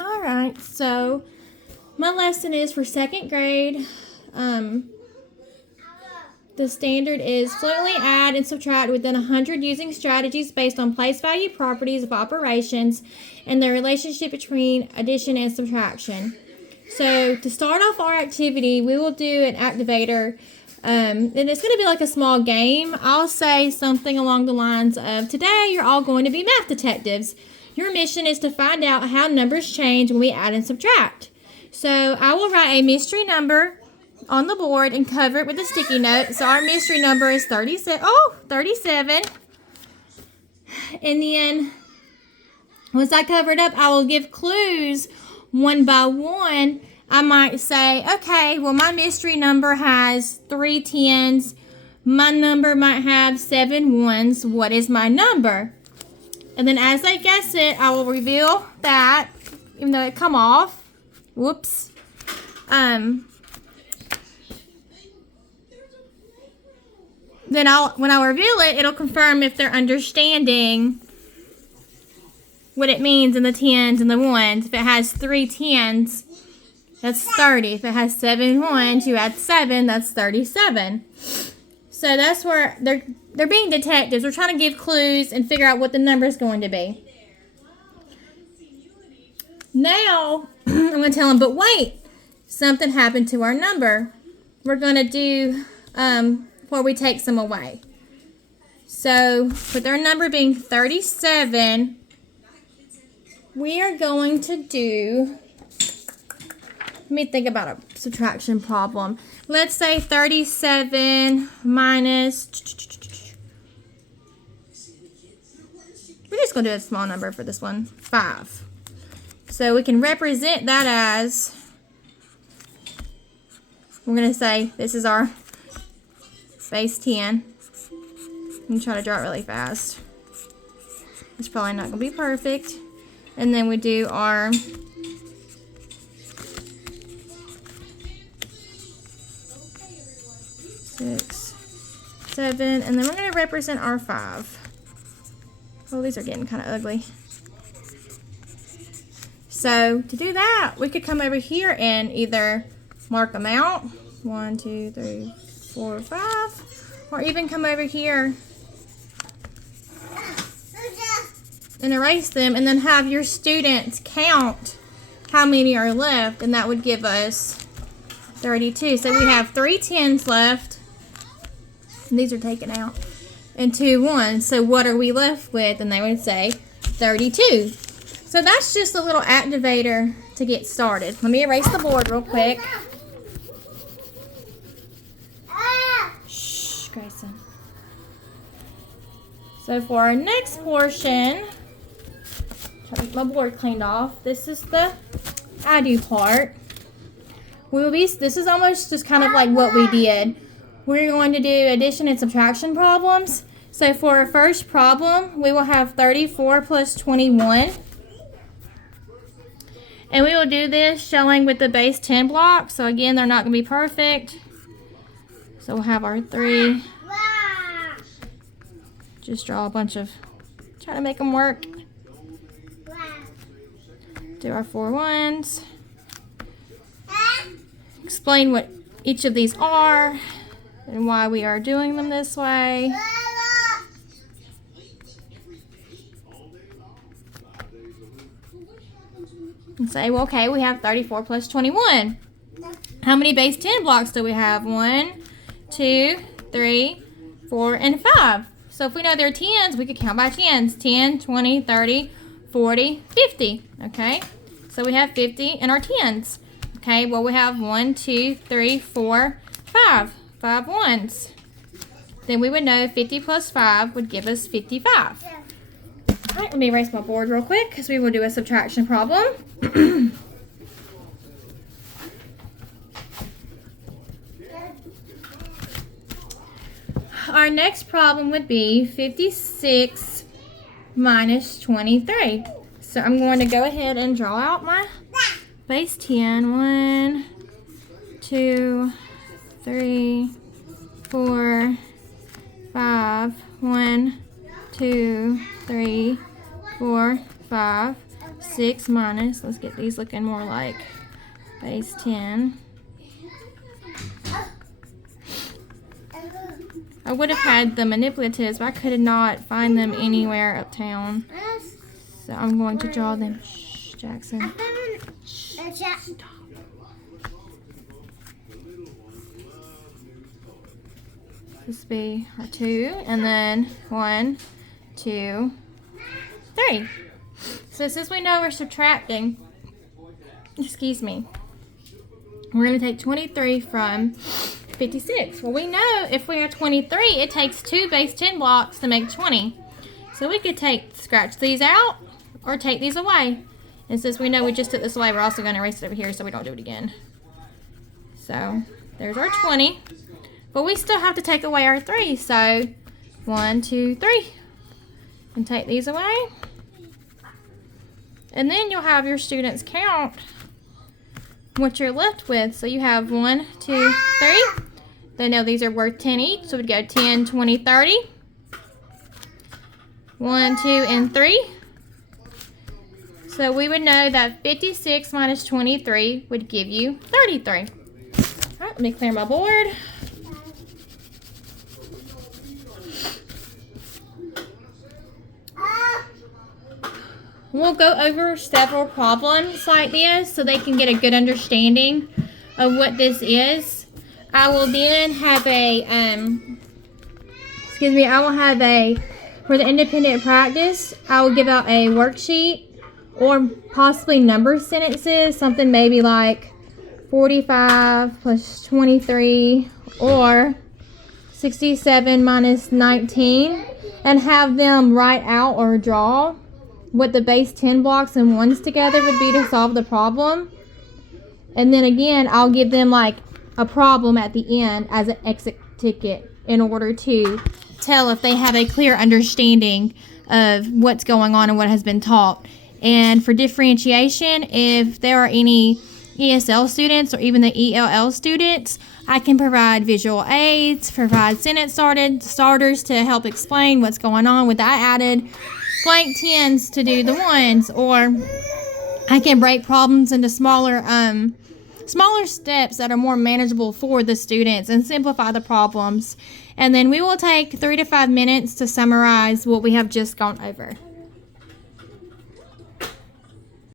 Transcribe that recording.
All right, so my lesson is for second grade. The standard is fluently add and subtract within 100 using strategies based on place value properties of operations and the relationship between addition and subtraction. So to start off our activity, we will do an activator, and it's going to be like a small game. I'll say something along the lines of, today you're all going to be math detectives. Your mission is to find out how numbers change when we add and subtract. So I will write a mystery number on the board and cover it with a sticky note. So our mystery number is 37. And then once I cover it up, I will give clues one by one. I might say, okay, well, my mystery number has 3 10s. My number might have 7 1s. What is my number? And then as they guess it, I will reveal that, even though it come off. Whoops. Then when I reveal it, it'll confirm if they're understanding what it means in the 10s and the 1s. If it has 3 10s, that's 30. If it has 7 1s, you add 7, that's 37. So that's where they're being detectives. We're trying to give clues and figure out what the number is going to be. Now, I'm going to tell them, but wait, something happened to our number. We're going to do where we take some away. So with our number being 37, we are going to do, let me think about a subtraction problem. Let's say 37 minus, we're just going to do a small number for this one, 5. So we can represent that as, we're going to say this is our base 10. And try to draw it really fast. It's probably not going to be perfect. And then we do our six, 7, and then we're going to represent our 5. Oh, these are getting kind of ugly. So to do that, we could come over here and either mark them out, 1, 2, 3, 4, 5, or even come over here and erase them, and then have your students count how many are left, and that would give us 32. So we have 3 10s left, and these are taken out, and 2 1s. So what are we left with? And they would say 32. So that's just a little activator to get started. Let me erase the board real quick. Shh, Grayson. So for our next portion, try to get my board cleaned off. This is the I do part. This is almost just kind of like what we did. We're going to do addition and subtraction problems. So for our first problem, we will have 34 plus 21. And we will do this showing with the base 10 blocks. So again, they're not going to be perfect. So we'll have our 3. Just draw a bunch of, try to make them work. Do our 4 1s. Explain what each of these are and why we are doing them this way. And say, well, okay, we have 34 plus 21. How many base 10 blocks do we have? 1, 2, 3, 4, and 5. So if we know they're 10s, we could count by 10s. 10, 20, 30, 40, 50. Okay, so we have 50 in our 10s. Okay, well, we have 1, 2, 3, 4, 5. 5 1s. Then we would know 50 plus 5 would give us 55. All right, let me erase my board real quick because we will do a subtraction problem. Our next problem would be 56 minus 23. So I'm going to go ahead and draw out my base 10. 1, 2, 3, 4, 5. 1, 2, 3, 4, 5. 6 minus, let's get these looking more like base 10. I would have had the manipulatives, but I could not find them anywhere uptown. So I'm going to draw them. Shh, Jackson. Stop. This will be our 2, and then 1, 2, 3. So since we know we're subtracting, excuse me, we're going to take 23 from 56. Well, we know if we are 23, it takes 2 base 10 blocks to make 20. So we could scratch these out or take these away. And since we know we just took this away, we're also going to erase it over here so we don't do it again. So there's our 20. But we still have to take away our 3. So 1, 2, 3. And take these away. And then you'll have your students count what you're left with. So you have 1, 2, 3. They know these are worth 10 each, so we'd go 10, 20, 30. 1, 2, and 3. So we would know that 56 minus 23 would give you 33. All right, let me clear my board. We'll go over several problems like this so they can get a good understanding of what this is. I will then have for the independent practice, I will give out a worksheet or possibly number sentences, something maybe like 45 plus 23 or 67 minus 19, and have them write out or draw what the base 10 blocks and ones together would be to solve the problem. And then again, I'll give them like a problem at the end as an exit ticket in order to tell if they have a clear understanding of what's going on and what has been taught. And for differentiation, if there are any ESL students or even the ELL students, I can provide visual aids, provide sentence starters to help explain what's going on with that added, blank 10s to do the ones, or I can break problems into smaller steps that are more manageable for the students and simplify the problems. And then we will take 3 to 5 minutes to summarize what we have just gone over.